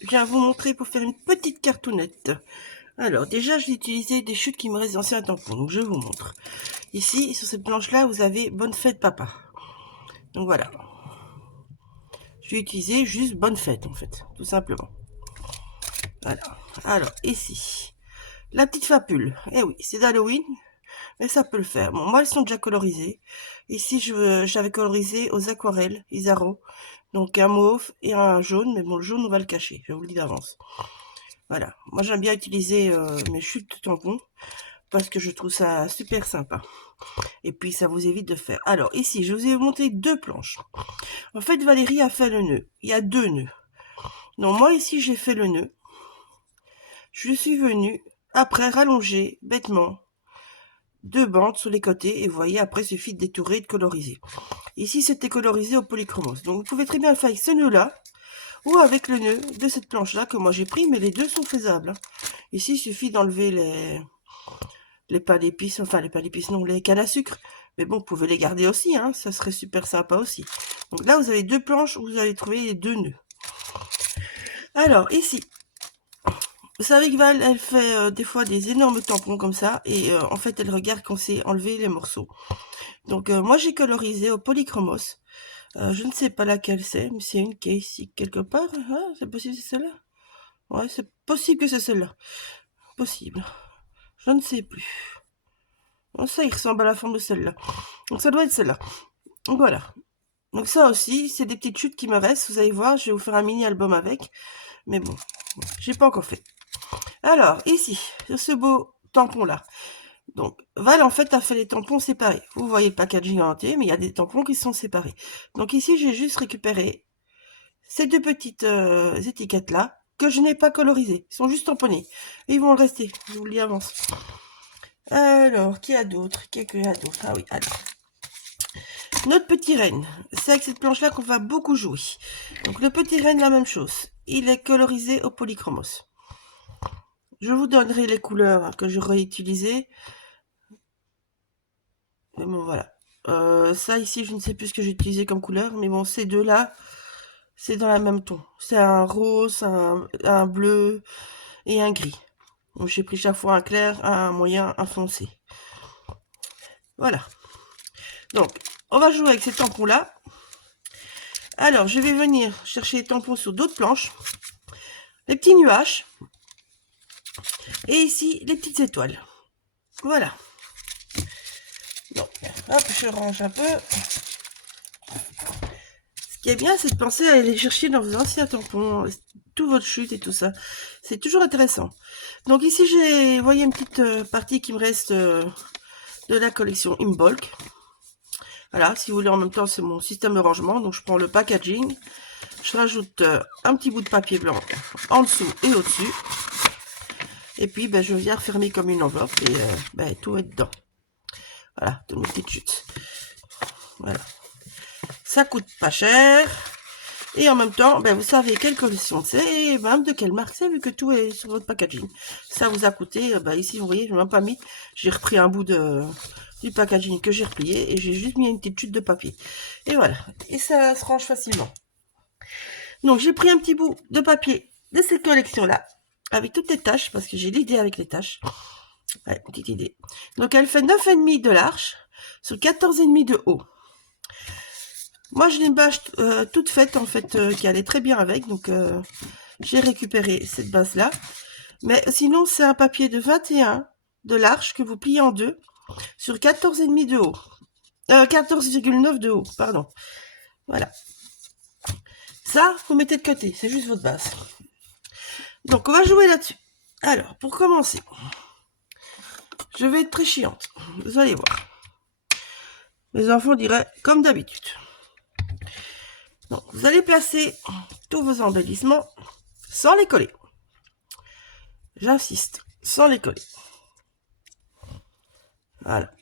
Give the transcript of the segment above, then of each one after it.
je viens vous montrer pour faire une petite cartoonnette. Alors, déjà, j'ai utilisé des chutes qui me restent d'anciens tampons, donc je vous montre. Ici, sur cette planche-là, vous avez Bonne fête, papa. Donc voilà. Je vais utiliser juste Bonne fête, en fait, tout simplement. Voilà. Alors, ici, la petite fapule. Eh oui, c'est d'Halloween, mais ça peut le faire. Bon, moi, elles sont déjà colorisées. Ici, j'avais colorisé aux aquarelles, Isaro. Donc, un mauve et un jaune, mais bon, le jaune, on va le cacher, je vous le dis d'avance. Voilà. Moi, j'aime bien utiliser mes chutes de tampons parce que je trouve ça super sympa. Et puis, ça vous évite de faire. Alors, ici, je vous ai monté 2 planches. En fait, Valérie a fait le nœud. Il y a 2 nœuds. Donc, moi, ici, j'ai fait le nœud. Je suis venue, après, rallonger bêtement 2 bandes sur les côtés. Et vous voyez, après, il suffit de détourer et de coloriser. Ici, c'était colorisé au polychromos. Donc, vous pouvez très bien le faire avec ce nœud-là ou avec le nœud de cette planche-là que moi j'ai pris, mais les deux sont faisables. Ici, il suffit d'enlever les pains d'épices, enfin les pains d'épices, non, les cannes à sucre. Mais bon, vous pouvez les garder aussi, hein, ça serait super sympa aussi. Donc là, vous avez 2 planches où vous allez trouver les 2 nœuds. Alors, ici, vous savez que Val, elle fait des fois des énormes tampons comme ça, et en fait, elle regarde quand c'est enlevé les morceaux. Donc moi, j'ai colorisé au polychromos. Je ne sais pas laquelle c'est, mais c'est une qui est ici quelque part. Ah, c'est possible que c'est celle-là. Ouais, c'est possible que c'est celle-là. Possible. Je ne sais plus. Oh, ça, il ressemble à la forme de celle-là. Donc ça doit être celle-là. Donc voilà. Donc ça aussi, c'est des petites chutes qui me restent. Vous allez voir, je vais vous faire un mini-album avec. Mais bon, j'ai pas encore fait. Alors, ici, sur ce beau tampon-là. Donc, Val, en fait, a fait les tampons séparés. Vous voyez le packaging entier, mais il y a des tampons qui sont séparés. Donc ici, j'ai juste récupéré ces 2 petites étiquettes-là que je n'ai pas colorisées. Ils sont juste tamponnés. Et ils vont le rester. Je vous le dis avance. Alors, qui a d'autres? Qui a d'autres? Ah oui, alors. Notre petit renne. C'est avec cette planche-là qu'on va beaucoup jouer. Donc, le petit renne, la même chose. Il est colorisé au polychromos. Je vous donnerai les couleurs que j'aurais utilisées. Mais bon, voilà. Ça, ici, je ne sais plus ce que j'ai utilisé comme couleur. Mais bon, ces deux-là, c'est dans la même ton. C'est un rose, un bleu et un gris. Donc, j'ai pris chaque fois un clair, un moyen, un foncé. Voilà. Donc, on va jouer avec ces tampons-là. Alors, je vais venir chercher les tampons sur d'autres planches. Les petits nuages. Et ici, les petites étoiles. Voilà. Donc, hop, je range un peu. Ce qui est bien, c'est de penser à aller chercher dans vos anciens tampons, tout votre chute et tout ça. C'est toujours intéressant. Donc ici, j'ai, vous voyez, une petite partie qui me reste de la collection Imbolc. Voilà, si vous voulez, en même temps, c'est mon système de rangement. Donc, je prends le packaging. Je rajoute un petit bout de papier blanc en dessous et au-dessus. Et puis, ben, je viens refermer comme une enveloppe et ben, tout est dedans. Voilà, toutes mes petites chutes. Voilà. Ça coûte pas cher. Et en même temps, ben, vous savez quelle collection c'est et même de quelle marque c'est, vu que tout est sur votre packaging. Ça vous a coûté, ben, ici, vous voyez, je n'ai même pas mis. J'ai repris un bout du packaging que j'ai replié et j'ai juste mis une petite chute de papier. Et voilà. Et ça se range facilement. Donc, j'ai pris un petit bout de papier de cette collection-là, avec toutes les taches, parce que j'ai l'idée avec les taches. Ouais, petite idée. Donc, elle fait 9,5 de large sur 14,5 de haut. Moi, j'ai une bâche toute faite, en fait, qui allait très bien avec. Donc, j'ai récupéré cette base-là. Mais sinon, c'est un papier de 21 de large que vous pliez en deux sur 14,5 de haut. 14,9 de haut, pardon. Voilà. Ça, vous mettez de côté. C'est juste votre base. Donc, on va jouer là-dessus. Alors, pour commencer, je vais être très chiante. Vous allez voir. Les enfants diraient comme d'habitude. Donc, vous allez placer tous vos embellissements sans les coller. J'insiste, sans les coller. Voilà.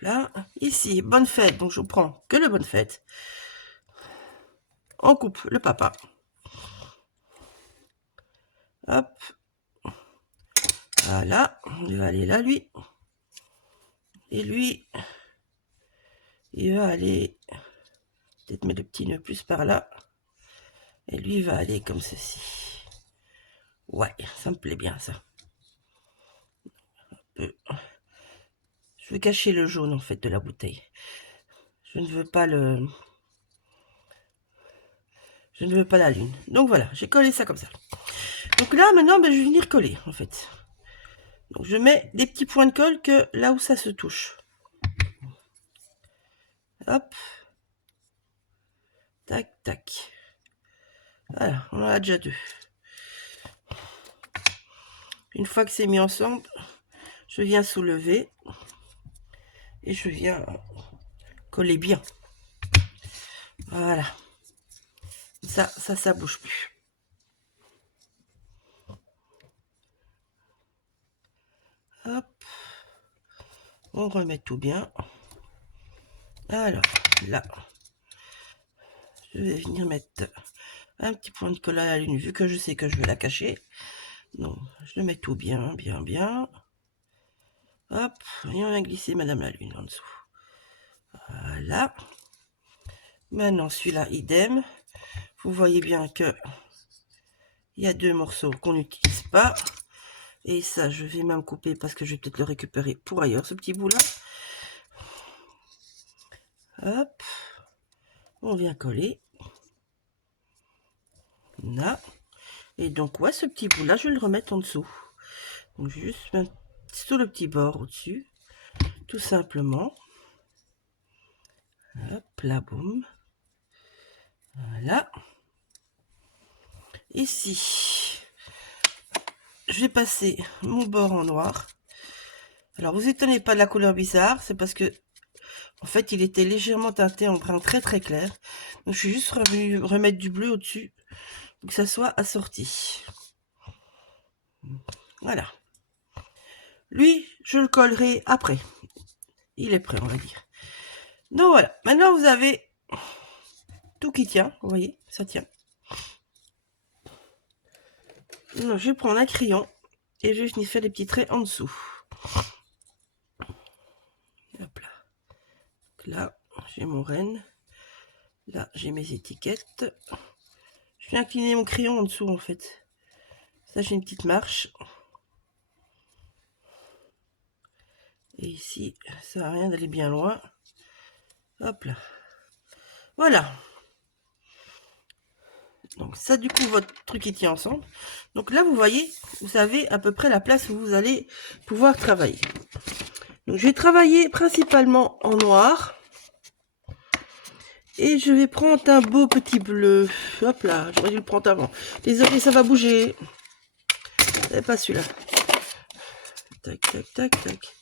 Là, ici, bonne fête, donc je prends que le bonne fête. On coupe le papa. Hop. Voilà, il va aller là, lui. Et lui, il va aller, peut-être mettre le petit nœud plus par là, et lui va aller comme ceci. Ouais, ça me plaît bien ça. Je vais cacher le jaune en fait de la bouteille. Je ne veux pas le... Je ne veux pas la lune. Donc voilà, j'ai collé ça comme ça. Donc là, maintenant, ben, je vais venir coller, en fait. Donc je mets des petits points de colle que là où ça se touche. Hop. Tac, tac. Voilà, on en a déjà 2. Une fois que c'est mis ensemble, je viens soulever. Et je viens coller bien. Voilà. Ça bouge plus. Hop. On remet tout bien. Alors, là, je vais venir mettre un petit point de colle à la lune, vu que je sais que je vais la cacher. Donc, je le mets tout bien, bien, bien. Hop, et on a glissé Madame la Lune en dessous. Voilà. Maintenant, celui-là, idem. Vous voyez bien que il y a 2 morceaux qu'on n'utilise pas. Et ça, je vais même couper parce que je vais peut-être le récupérer pour ailleurs, ce petit bout-là. Hop. On vient coller. Là. Et donc, ouais, ce petit bout-là, je vais le remettre en dessous. Donc, juste mettre sur le petit bord au-dessus. Tout simplement. Hop, là, boum. Voilà. Ici, je vais passer mon bord en noir. Alors, vous étonnez pas de la couleur bizarre, c'est parce que, en fait, il était légèrement teinté en brun très très clair. Donc, je suis juste revenu remettre du bleu au-dessus, pour que ça soit assorti. Voilà. Lui, je le collerai après. Il est prêt, on va dire. Donc, voilà. Maintenant, vous avez tout qui tient. Vous voyez, ça tient. Donc, je vais prendre un crayon et je vais venir faire des petits traits en dessous. Hop là. Donc là, j'ai mon renne. Là, j'ai mes étiquettes. Je vais incliner mon crayon en dessous, en fait. Ça, j'ai une petite marche. Et ici, ça sert à rien d'aller bien loin. Hop là. Voilà. Donc ça, du coup, votre truc, il tient ensemble. Donc là, vous voyez, vous avez à peu près la place où vous allez pouvoir travailler. Donc je vais travailler principalement en noir. Et je vais prendre un beau petit bleu. Hop là, j'aurais dû le prendre avant. Désolé, ça va bouger. C'est pas celui-là. Tac, tac, tac, tac.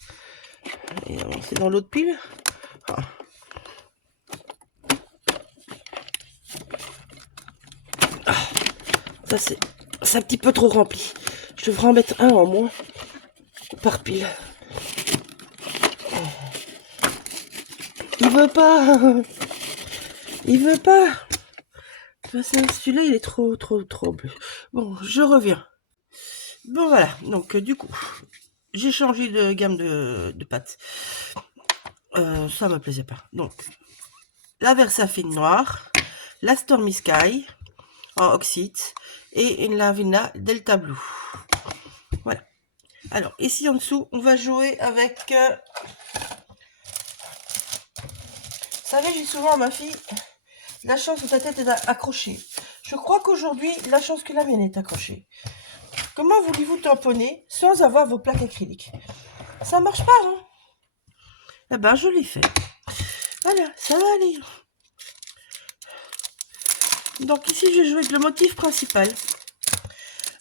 Et c'est dans l'autre pile. Ah. Ah. Ça, c'est un petit peu trop rempli. Je devrais en mettre un en moins. Par pile. Il veut pas. Il veut pas. Celui-là, il est trop bleu. Bon, je reviens. Bon, voilà. Donc, du coup, j'ai changé de gamme de pâtes. Ça me plaisait pas. Donc, la Versafine noire, la Stormy Sky en oxyde et une Lavina Delta Blue. Voilà. Alors, ici en dessous, on va jouer avec... Vous savez, j'ai souvent à ma fille, la chance que ta tête est accrochée. Je crois qu'aujourd'hui, la chance que la mienne est accrochée. Comment voulez-vous tamponner sans avoir vos plaques acryliques? Ça marche pas, hein? Eh ben, je l'ai fait. Voilà, ça va aller. Donc ici, je vais jouer avec le motif principal.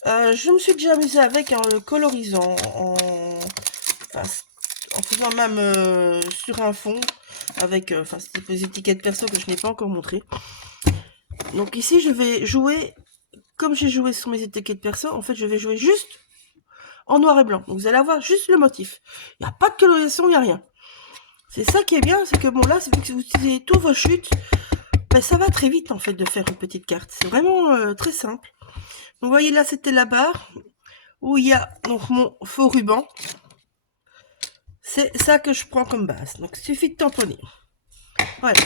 Je me suis déjà amusée avec en le colorisant, en faisant même sur un fond, avec des étiquettes perso que je n'ai pas encore montré. Donc ici, je vais jouer, comme j'ai joué sur mes étiquettes perso, en fait, je vais jouer juste en noir et blanc. Donc vous allez avoir juste le motif. Il n'y a pas de colorisation, il n'y a rien. C'est ça qui est bien, c'est que bon là, c'est que vous utilisez tous vos chutes, ben, ça va très vite en fait de faire une petite carte. C'est vraiment très simple. Donc vous voyez là, c'était la barre où il y a donc mon faux ruban. C'est ça que je prends comme base. Donc il suffit de tamponner. Voilà.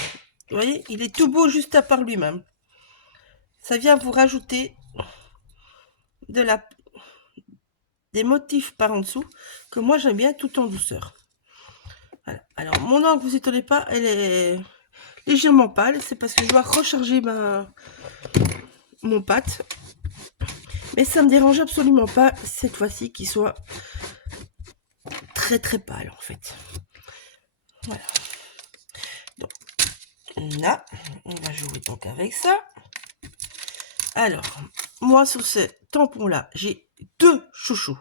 Vous voyez, il est tout beau juste à part lui-même. Ça vient vous rajouter des motifs par en dessous que moi j'aime bien tout en douceur. Voilà. Alors mon encre, vous étonnez pas, elle est légèrement pâle, c'est parce que je dois recharger mon pâte. Mais ça me dérange absolument pas cette fois-ci qu'il soit très très pâle en fait. Voilà. Donc là, on va jouer donc avec ça. Alors, moi sur ce tampon là, j'ai deux chouchous.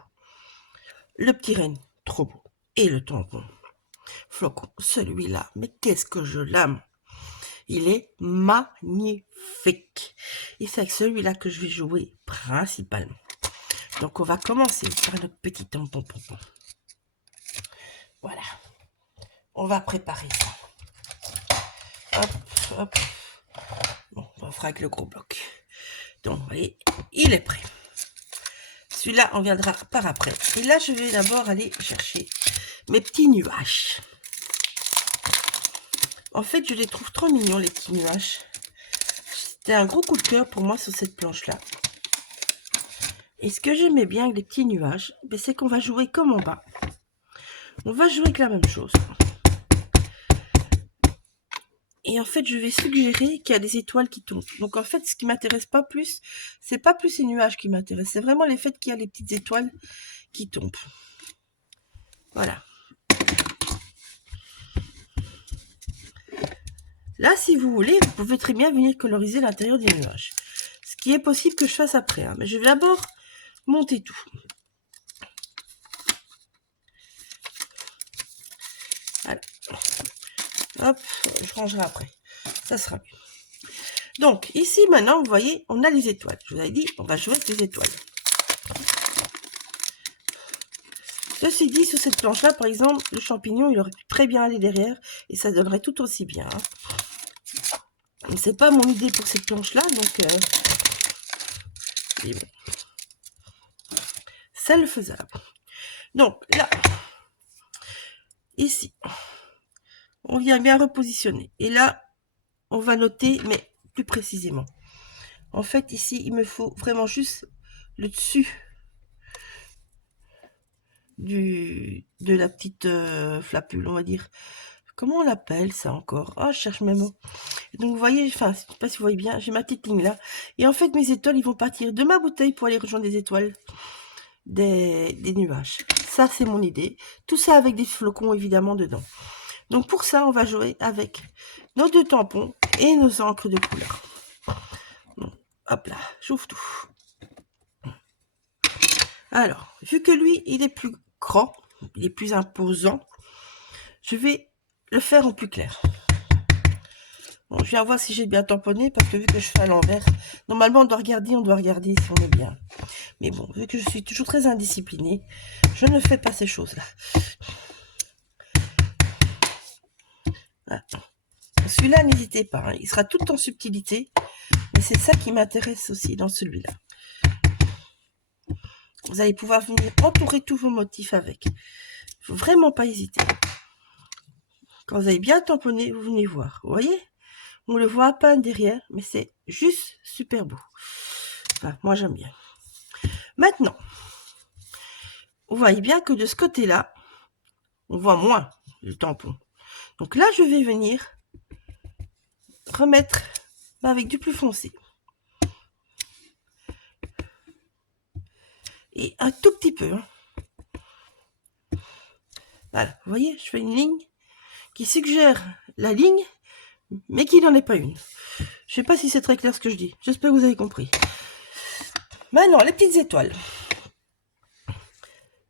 Le petit renne, trop beau. Et le tampon flocon, celui-là, mais qu'est-ce que je l'aime. Il est magnifique. Et c'est avec celui-là que je vais jouer principalement. Donc on va commencer par notre petit tampon pompon. Voilà. On va préparer ça. Hop, hop. Bon, on fera avec le gros bloc. Donc, vous voyez, il est prêt. Celui-là, on viendra par après. Et là, je vais d'abord aller chercher mes petits nuages. En fait, je les trouve trop mignons, les petits nuages. C'était un gros coup de cœur pour moi sur cette planche-là. Et ce que j'aimais bien avec les petits nuages, c'est qu'on va jouer comme en bas. On va jouer avec la même chose. Et en fait, je vais suggérer qu'il y a des étoiles qui tombent. Donc en fait, ce qui m'intéresse pas plus, c'est pas plus ces nuages qui m'intéressent. C'est vraiment les faits qu'il y a les petites étoiles qui tombent. Voilà. Là, si vous voulez, vous pouvez très bien venir coloriser l'intérieur des nuages. Ce qui est possible que je fasse après. Hein. Mais je vais d'abord monter tout. Voilà. Hop, je rangerai après. Ça sera mieux. Donc, ici, maintenant, vous voyez, on a les étoiles. Je vous avais dit, on va jouer avec les étoiles. Ceci dit, sur cette planche-là, par exemple, le champignon, il aurait pu très bien aller derrière et ça donnerait tout aussi bien. Hein. C'est pas mon idée pour cette planche-là, donc bon. C'est le faisable. Donc, là, ici, on vient bien repositionner. Et là, on va noter, mais plus précisément. En fait, ici, il me faut vraiment juste le dessus de la petite flapule, on va dire. Comment on l'appelle ça encore? Ah, je cherche mes mots. Donc vous voyez, enfin, je sais pas si vous voyez bien, j'ai ma petite ligne là. Et en fait, mes étoiles, ils vont partir de ma bouteille pour aller rejoindre des étoiles, des nuages. Ça, c'est mon idée. Tout ça avec des flocons, évidemment, dedans. Donc pour ça, on va jouer avec nos deux tampons et nos encres de couleur. Donc, hop là, j'ouvre tout. Alors, vu que lui, il est plus grand, il est plus imposant, je vais le faire en plus clair. Bon, je viens voir si j'ai bien tamponné, parce que vu que je fais à l'envers, normalement on doit regarder si on est bien. Mais bon, vu que je suis toujours très indisciplinée, je ne fais pas ces choses-là. Voilà. Celui-là, n'hésitez pas, hein, il sera tout en subtilité, mais c'est ça qui m'intéresse aussi dans celui-là. Vous allez pouvoir venir entourer tous vos motifs avec. Il ne faut vraiment pas hésiter. Quand vous avez bien tamponné, vous venez voir. Vous voyez? On le voit à peine derrière, mais c'est juste super beau. Enfin, moi, j'aime bien. Maintenant, vous voyez bien que de ce côté-là, on voit moins le tampon. Donc là, je vais venir remettre avec du plus foncé. Et un tout petit peu. Hein. Voilà, vous voyez, je fais une ligne qui suggère la ligne, mais qui n'en est pas une. Je sais pas si c'est très clair ce que je dis. J'espère que vous avez compris. Maintenant, les petites étoiles.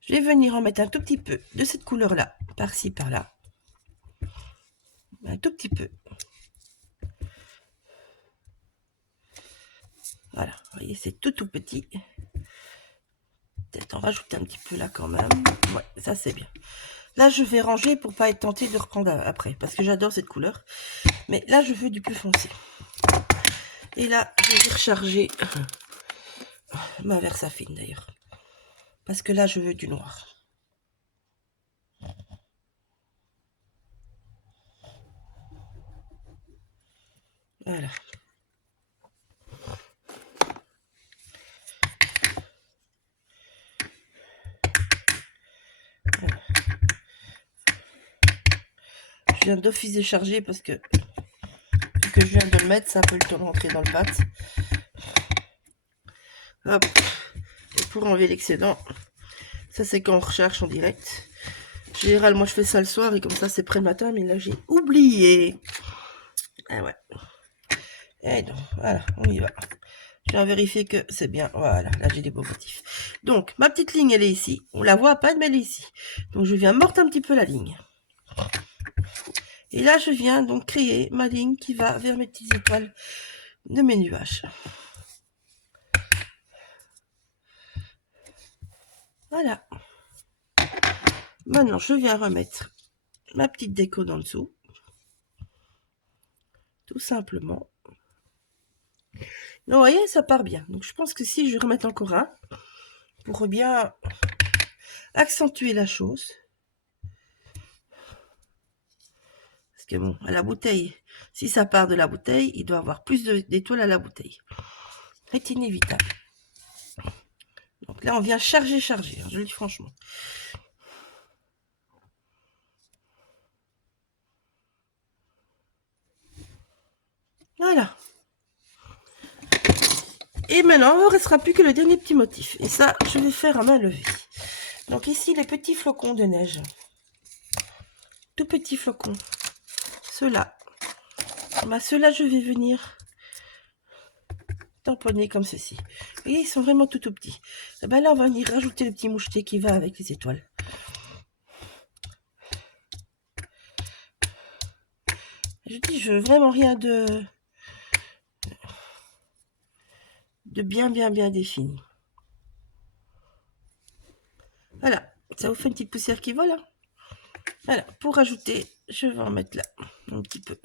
Je vais venir en mettre un tout petit peu de cette couleur-là, par-ci, par-là. Un tout petit peu. Voilà, vous voyez, c'est tout petit. Peut-être en rajouter un petit peu là quand même. Ouais, ça c'est bien. Là, je vais ranger pour pas être tentée de reprendre après, parce que j'adore cette couleur. Mais là, je veux du plus foncé. Et là, je vais recharger ma Versafine d'ailleurs. Parce que là, je veux du noir. Voilà. Voilà. Je viens d'office décharger parce que vu que je viens de le mettre, ça a peu le temps de rentrer dans le bat. Hop. Et pour enlever l'excédent, ça c'est quand on recherche en direct. Généralement, je fais ça le soir et comme ça, c'est près le matin, mais là, j'ai oublié. Ah ouais. Et donc, voilà, on y va. Je viens vérifier que c'est bien. Voilà, là, j'ai des beaux motifs. Donc, ma petite ligne, elle est ici. On la voit à peine, mais elle est ici. Donc, je viens mordre un petit peu la ligne. Et là, je viens donc créer ma ligne qui va vers mes petites étoiles de mes nuages. Voilà. Maintenant, je viens remettre ma petite déco en dessous. Tout simplement. Donc, vous voyez, ça part bien. Donc, je pense que si je remets encore un, pour bien accentuer la chose. Parce que bon, à la bouteille, si ça part de la bouteille, il doit avoir plus d'étoiles à la bouteille. C'est inévitable. Donc là, on vient charger, hein, je le dis franchement. Voilà. Et maintenant, il ne restera plus que le dernier petit motif. Et ça, je vais faire à main levée. Donc ici, les petits flocons de neige. Tout petits flocons. Ceux-là. Bah, ceux-là, je vais venir tamponner comme ceci. Vous voyez, ils sont vraiment tout petits. Et ben là, on va venir rajouter le petit moucheté qui va avec les étoiles. Je dis, je veux vraiment rien de bien défini. Voilà, ça vous fait une petite poussière qui vole. Hein. Voilà, pour rajouter, je vais en mettre là, un petit peu.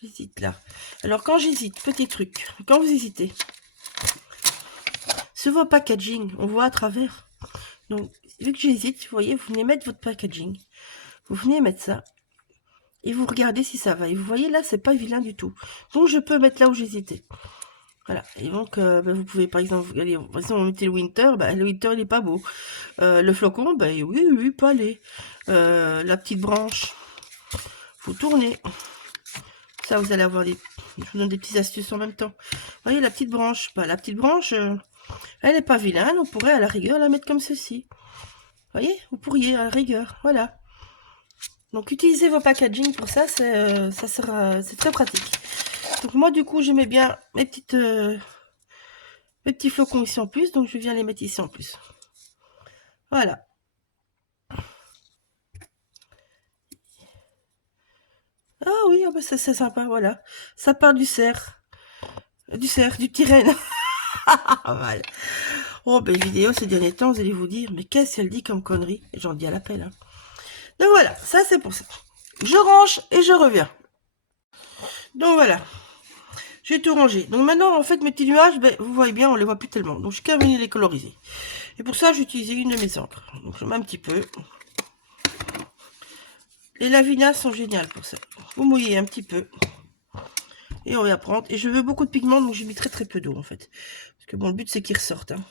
J'hésite là. Alors quand j'hésite, petit truc, quand vous hésitez, sur vos packaging, on voit à travers. Donc, vu que j'hésite, vous voyez, vous venez mettre votre packaging. Vous venez mettre ça. Et vous regardez si ça va. Et vous voyez là, c'est pas vilain du tout. Donc je peux mettre là où j'hésitais. Voilà. Et donc, vous pouvez par exemple, allez, par exemple, on mettait le winter, le winter il est pas beau. Le flocon, oui, pas aller. La petite branche, vous tournez. Ça, vous allez avoir des... Je vous donne des petites astuces en même temps. Vous voyez, la petite branche, elle n'est pas vilaine. On pourrait à la rigueur la mettre comme ceci. Vous voyez, vous pourriez à la rigueur. Voilà. Donc, utilisez vos packaging pour ça, c'est très pratique. Donc, moi, du coup, je mets bien mes petits flocons ici en plus. Donc, je viens les mettre ici en plus. Voilà. Ah oui, oh, c'est sympa, voilà. Ça part du cerf. Du Tyrène. Voilà. Oh, ben, vidéo ces derniers temps, vous allez vous dire, mais qu'est-ce qu'elle dit comme connerie? Et j'en dis à l'appel. Hein. Donc voilà, ça c'est pour ça. Je range et je reviens. Donc voilà, j'ai tout rangé. Donc maintenant, en fait, mes petits nuages, vous voyez bien, on les voit plus tellement. Donc je suis qu'à venir les coloriser. Et pour ça, j'ai utilisé une de mes encres. Donc je mets un petit peu. Les Lavinas sont géniales pour ça. Vous mouillez un petit peu. Et on va prendre. Et je veux beaucoup de pigments, donc j'ai mis très peu d'eau en fait. Parce que bon, le but c'est qu'ils ressortent. Hein.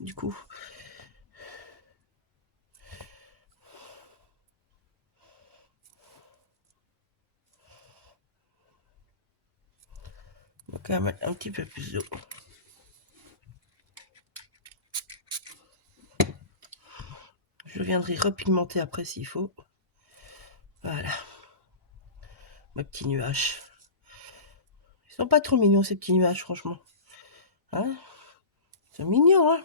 Du coup. On va quand même mettre un petit peu plus d'eau. Je viendrai repigmenter après s'il faut. Voilà. Mes petits nuages. Ils sont pas trop mignons ces petits nuages, franchement. Hein? C'est mignon, hein?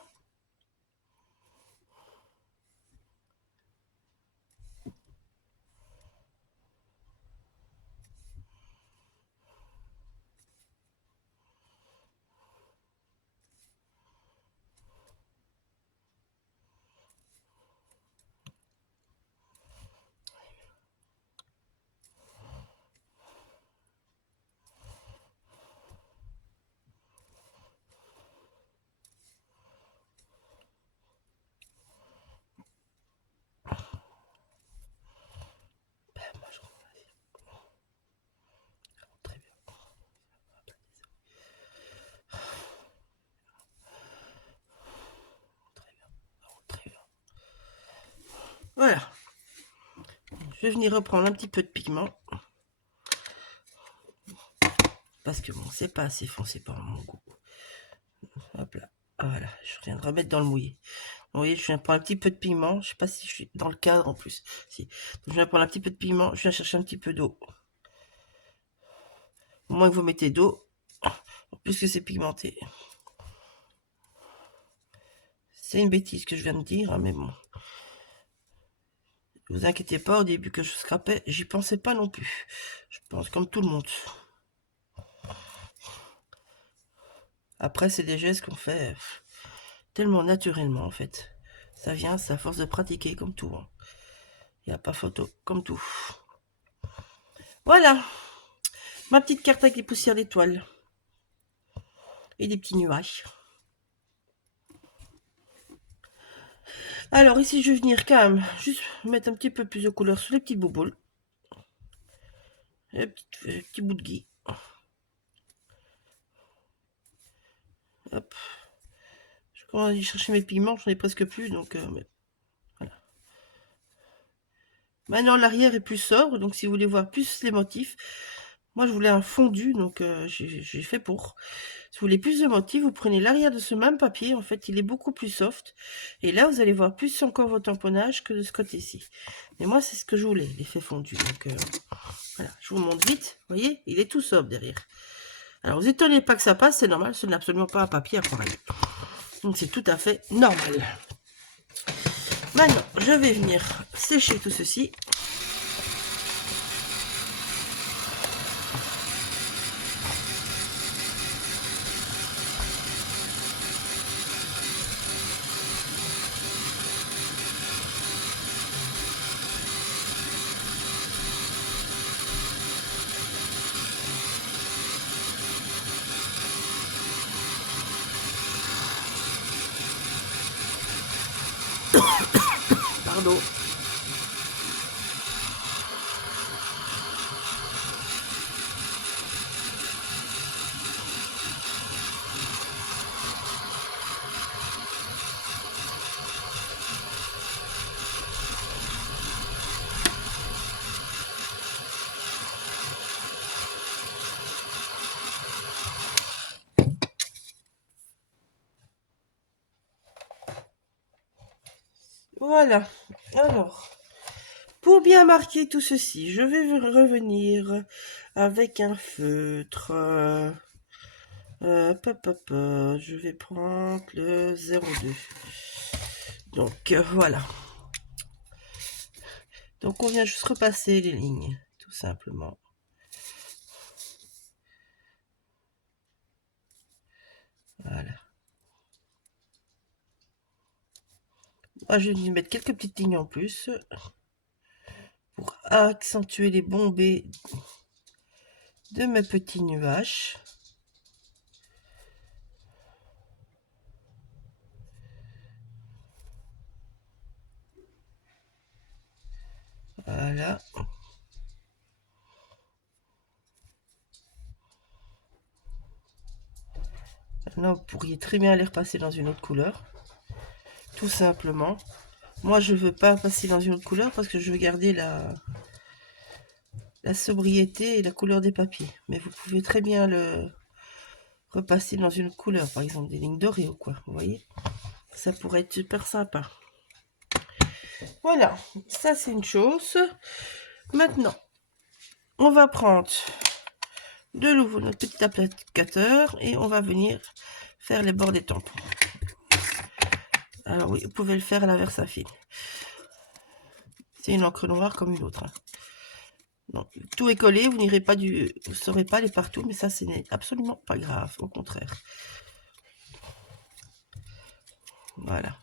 je vais venir reprendre un petit peu de pigment. Parce que bon, c'est pas assez foncé pour mon goût. Hop là. Voilà, je viens de remettre dans le mouillé. Vous voyez, je viens prendre un petit peu de pigment. Je sais pas si je suis dans le cadre en plus. Si. Donc, je viens prendre un petit peu de pigment. Je viens chercher un petit peu d'eau. Au moins que vous mettez d'eau, plus que c'est pigmenté. C'est une bêtise que je viens de dire, hein, mais bon. Ne vous inquiétez pas, au début que je scrapais, j'y pensais pas non plus. Je pense comme tout le monde. Après, c'est des gestes qu'on fait tellement naturellement, en fait. Ça vient, c'est à force de pratiquer, comme tout. Il n'y a pas photo, comme tout. Voilà, ma petite carte avec les poussières d'étoiles. Et des petits nuages. Alors ici, je vais venir quand même juste mettre un petit peu plus de couleur sur les petits bouboules. Les petits bouts de gui. Hop. Je commence à aller chercher mes pigments, j'en ai presque plus, donc voilà. Maintenant, l'arrière est plus sobre, donc si vous voulez voir plus les motifs, moi je voulais un fondu, donc j'ai fait pour. Si vous voulez plus de motifs, vous prenez l'arrière de ce même papier, en fait il est beaucoup plus soft, et là vous allez voir plus encore vos tamponnages que de ce côté-ci. Mais moi c'est ce que je voulais, l'effet fondu, donc voilà, je vous montre vite, vous voyez, il est tout sobre derrière. Alors vous étonnez pas que ça passe, c'est normal, ce n'est absolument pas un papier aquarelle. Donc c'est tout à fait normal. Maintenant, je vais venir sécher tout ceci. Pardon. Voilà. Alors, pour bien marquer tout ceci, je vais revenir avec un feutre. Je vais prendre le 02. Donc, voilà. Donc, on vient juste repasser les lignes, tout simplement. Voilà. Moi, je vais y mettre quelques petites lignes en plus pour accentuer les bombées de mes petits nuages. Voilà. Maintenant, vous pourriez très bien les repasser dans une autre couleur. Tout simplement. Moi, je veux pas passer dans une autre couleur parce que je veux garder la sobriété et la couleur des papiers. Mais vous pouvez très bien le repasser dans une autre couleur. Par exemple, des lignes dorées ou quoi. Vous voyez? Ça pourrait être super sympa. Voilà. Ça, c'est une chose. Maintenant, on va prendre de nouveau notre petit applicateur et on va venir faire les bords des tampons. Alors oui, vous pouvez le faire à la Versafine. C'est une encre noire comme une autre. Hein. Donc, tout est collé, vous n'irez pas vous ne saurez pas aller partout, mais ça, ce n'est absolument pas grave, au contraire. Voilà.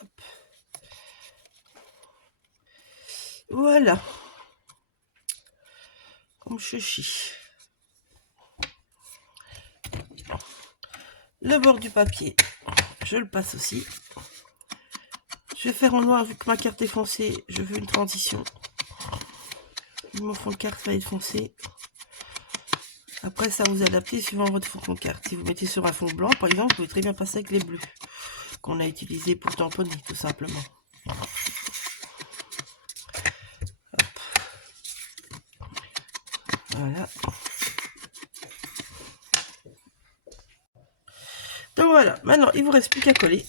Hop. Voilà. Comme ceci. Le bord du papier, je le passe aussi. Je vais faire en noir, vu que ma carte est foncée, je veux une transition. Mon fond de carte va être foncé. Après, ça vous adaptez suivant votre fond de carte. Si vous mettez sur un fond blanc, par exemple, vous pouvez très bien passer avec les bleus. qu'on a utilisé pour tamponner, tout simplement. Hop. Voilà. Donc voilà, maintenant il vous reste plus qu'à coller.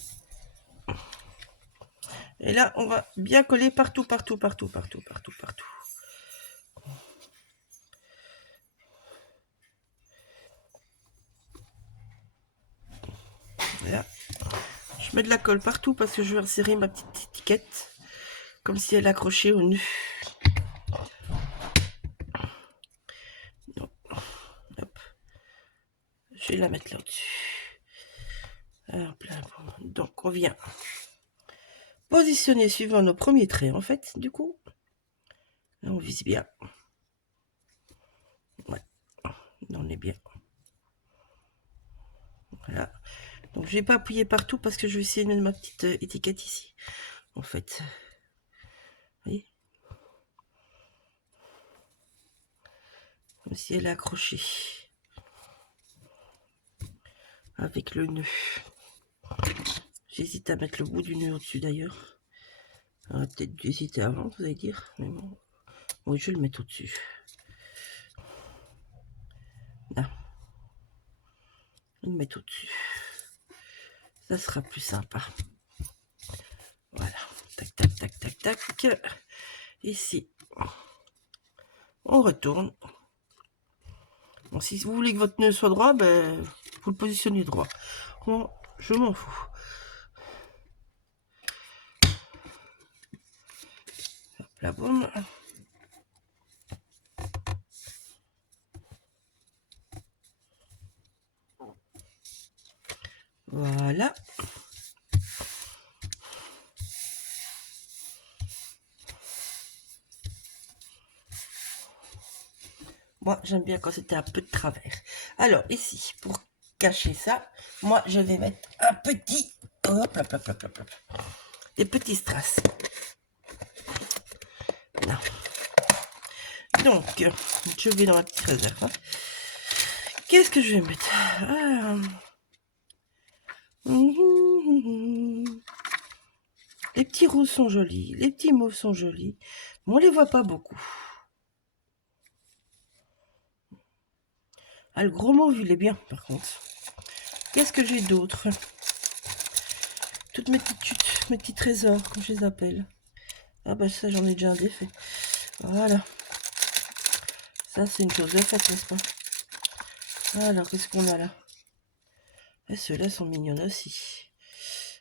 Et là, on va bien coller partout, partout, partout, partout, partout, partout. Voilà. Je mets de la colle partout parce que je vais insérer ma petite étiquette comme si elle accrochait au nœud. Hop. Je vais la mettre là-dessus. Donc on vient positionner suivant nos premiers traits en fait, du coup. Là on vise bien. Ouais, là, on est bien. Voilà. Donc je vais pas appuyer partout parce que je vais essayer de mettre ma petite étiquette ici. En fait. Vous voyez? Comme si elle est accrochée. Avec le nœud. J'hésite à mettre le bout du nœud au-dessus d'ailleurs. Peut-être dû hésiter avant, vous allez dire. Mais bon. Oui, je vais le mettre au-dessus. Là. Je vais le mettre au-dessus. Ça sera plus sympa. Voilà. Tac, tac, tac, tac, tac. Ici. On retourne. Bon, si vous voulez que votre nœud soit droit, ben, vous le positionnez droit. Bon, je m'en fous. Hop, la bonne. Voilà. Moi, j'aime bien quand c'était un peu de travers. Alors, ici, pour cacher ça, moi, je vais mettre un petit... Hop, hop, hop, hop, hop. Des petits strass. Non. Donc, je vais dans ma petite réserve. Hein. Qu'est-ce que je vais mettre Les petits roses sont jolis, les petits mauves sont jolis, mais on les voit pas beaucoup. Ah, le gros mauve, il est bien, par contre. Qu'est-ce que j'ai d'autre? Toutes mes petites chutes, mes petits trésors, comme je les appelle. Ah bah ça, j'en ai déjà un défait. Voilà. Ça, c'est une chose de faite, n'est-ce pas? Alors, qu'est-ce qu'on a là? Et ceux-là sont mignonnes aussi.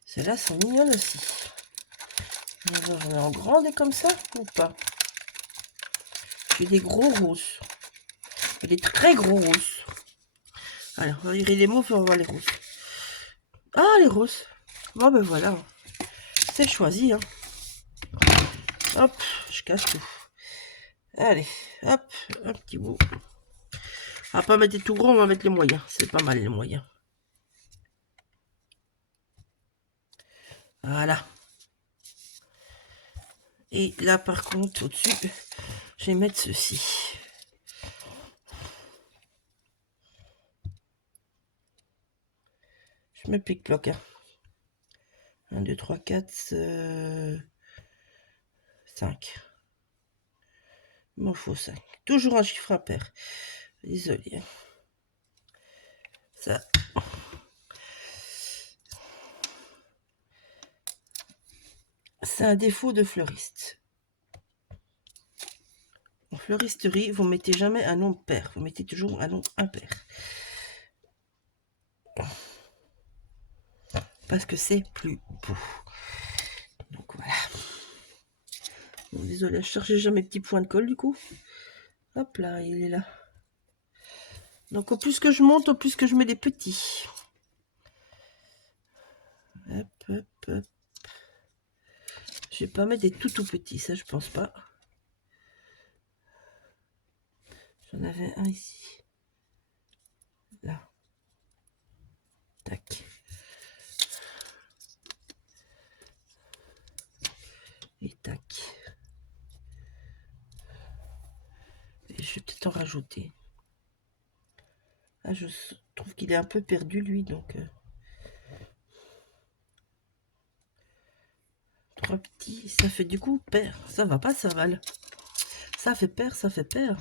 Ceux-là sont mignonnes aussi. Alors, j'en ai en grande comme ça ou pas? J'ai des gros roses. Et des très gros roses. Alors, on va virer les mauves et on va voir les roses. Ah, les roses. Bon, ben voilà. C'est choisi, hein. Hop, je casse tout. Allez, hop, un petit bout. On va pas mettre tout gros, on va mettre les moyens. C'est pas mal les moyens. Voilà. Et là, par contre, au-dessus, je vais mettre ceci. Je me pique-bloque. Hein. 1, 2, 3, 4, 5. Il m'en faut 5. Toujours un chiffre impair. Désolé. Ça. C'est un défaut de fleuriste. En fleuristerie, vous mettez jamais un nombre pair. Vous mettez toujours un nombre impair. Parce que c'est plus beau. Donc voilà. Bon, désolé, je cherchais jamais mes petits points de colle du coup. Hop là, il est là. Donc au plus que je monte, au plus que je mets des petits. Hop, hop, hop. Je vais pas mettre des tout petits, ça je pense pas. J'en avais un ici. Là. Tac. Et tac. Et je vais peut-être en rajouter. Ah, je trouve qu'il est un peu perdu lui, donc... 3 petits, ça fait du coup pair. Ça va pas, ça vale. Ça fait pair, ça fait pair.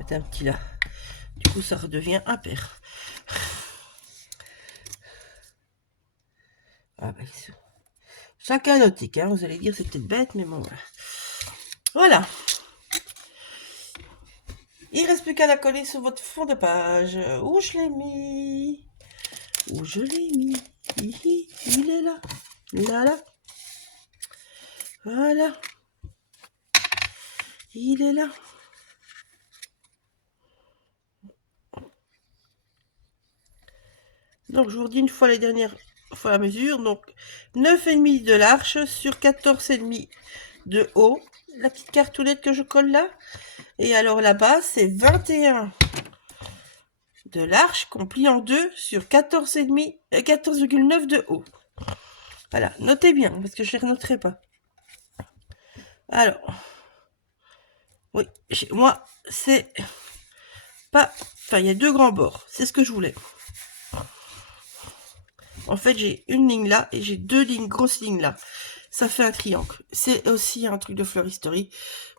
Mettre un petit là. Du coup, ça redevient un pair. Ah bah, chacun optique, hein. Vous allez dire c'est peut-être bête, mais bon, voilà. Voilà. Il reste plus qu'à la coller sur votre fond de page. Où je l'ai mis? Où je l'ai mis? Il est là. Là, là. Voilà. Il est là. Donc, je vous redis une fois les dernières fois la mesure. Donc, 9,5 de large sur 14,5 de haut. La petite cartounette que je colle là. Et alors là-bas, c'est 21 de large qu'on plie en deux sur 14,5, 14,9 de haut. Voilà, notez bien, parce que je ne les renoterai pas. Alors, oui, moi, c'est pas... Enfin, il y a deux grands bords, c'est ce que je voulais. En fait, j'ai une ligne là et j'ai deux lignes, grosses lignes là. Ça fait un triangle. C'est aussi un truc de fleuristerie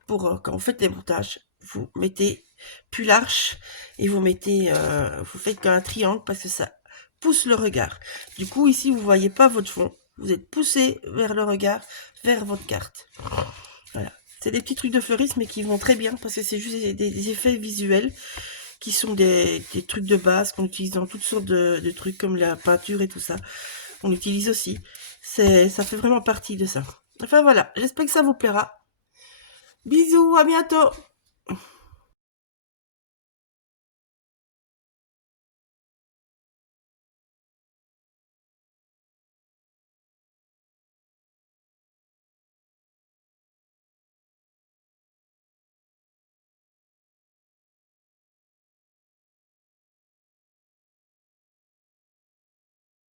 pour quand vous faites les montages, vous mettez plus large et vous mettez, vous faites un triangle parce que ça pousse le regard. Du coup, ici, vous voyez pas votre fond. Vous êtes poussé vers le regard, vers votre carte. Voilà. C'est des petits trucs de fleurisme mais qui vont très bien parce que c'est juste des effets visuels qui sont des trucs de base qu'on utilise dans toutes sortes de trucs comme la peinture et tout ça. On utilise aussi. Ça fait vraiment partie de ça. Enfin voilà, j'espère que ça vous plaira. Bisous, à bientôt!